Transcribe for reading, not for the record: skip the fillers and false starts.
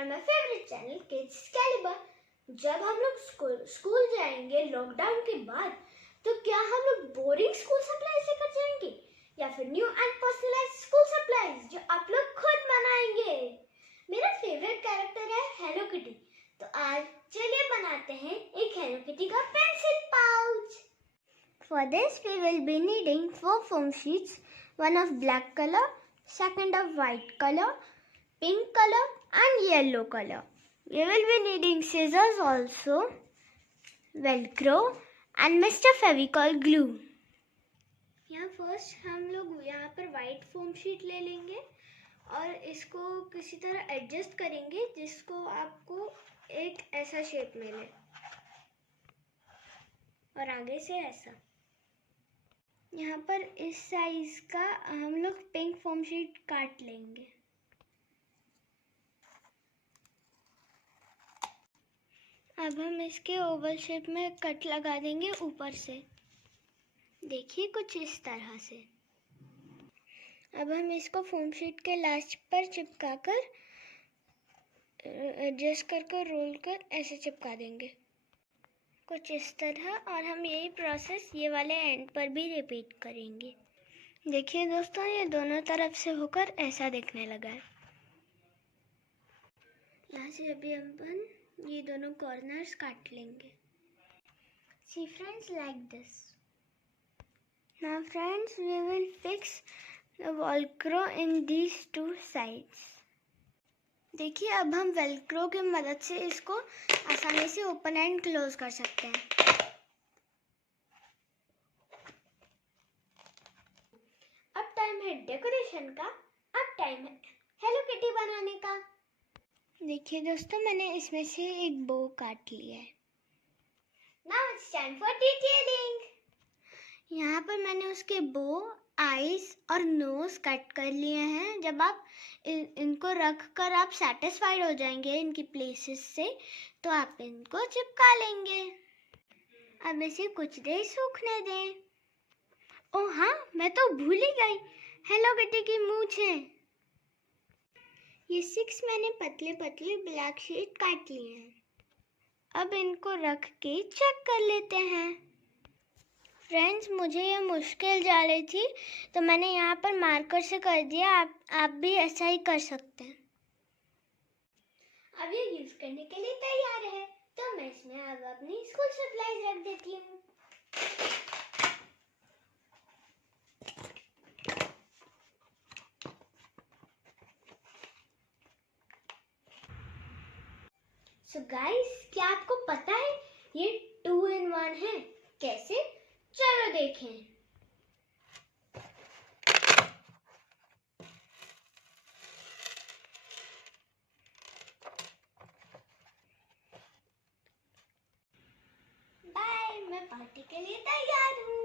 from my favorite channel Kids Caliber। जब हम लोग स्कूल जाएंगे लॉकडाउन के बाद, तो क्या हम लोग बोरिंग स्कूल सप्लाईज लेकर जाएंगे या फिर new and personalised school supplies जो आप लोग खुद बनाएंगे? मेरा फेवरेट कैरेक्टर है हेलो किटी, तो आज चलिए बनाते हैं एक हेलो किटी का pencil pouch. For this we will be needing 4 foam sheets, one of black color, second of white color, pink color and yellow color. We will be needing scissors also, velcro and Mr. Fevicol glue. यहाँ first हम लोग यहाँ पर white foam sheet ले लेंगे और इसको किसी तरह एडजस्ट करेंगे जिसको आपको एक ऐसा शेप मिले और आगे से ऐसा। यहाँ पर इस साइज का हम लोग पिंक फोम शीट काट लेंगे। अब हम इसके ओवल शेप में कट लगा देंगे ऊपर से, देखिए कुछ इस तरह से। अब हम इसको फोम शीट के लास्ट पर चिपका कर एडजस्ट कर रोल कर ऐसे चिपका देंगे कुछ इस तरह, और हम यही प्रोसेस ये वाले एंड पर भी रिपीट करेंगे। देखिए दोस्तों, ये दोनों तरफ से होकर ऐसा दिखने लगा है। यहाँ से अभी अपन ये दोनों कॉर्नर्स काट लेंगे। See friends, like this. Now friends, we will fix the velcro in these two sides. देखिए अब हम वेलक्रो की मदद से इसको आसानी से ओपन एंड क्लोज कर सकते हैं। अब टाइम है डेकोरेशन का, अब टाइम है हेलो किटी बनाने का। देखिए दोस्तों, मैंने इसमें से एक बो काट लिया है। Now it's time for detailing. यहाँ पर मैंने उसके बो, आईज और नोज कट कर लिए हैं। जब आप इनको रख कर आप सेटिस्फाइड हो जाएंगे इनकी प्लेसेस से, तो आप इनको चिपका लेंगे। अब इसे कुछ देर सूखने दें। ओह हाँ, मैं तो भूल ही गई, हेलो किटी की मूंछ है। ये 6 मैंने पतले पतले ब्लैक शीट काट लिए हैं। अब इनको रख के चेक कर लेते हैं। फ्रेंड्स, मुझे ये मुश्किल जा रही थी तो मैंने यहाँ पर मार्कर से कर दिया। आप भी ऐसा ही कर सकते हैं। अब ये यूज करने के लिए तैयार है, तो मैं इसमें अब अपनी स्कूल सप्लाईज रख देती हूँ। So guys, क्या आपको पता है ये 2 in 1 है? कैसे? चलो देखें। बाय, मैं पार्टी के लिए तैयार हूँ।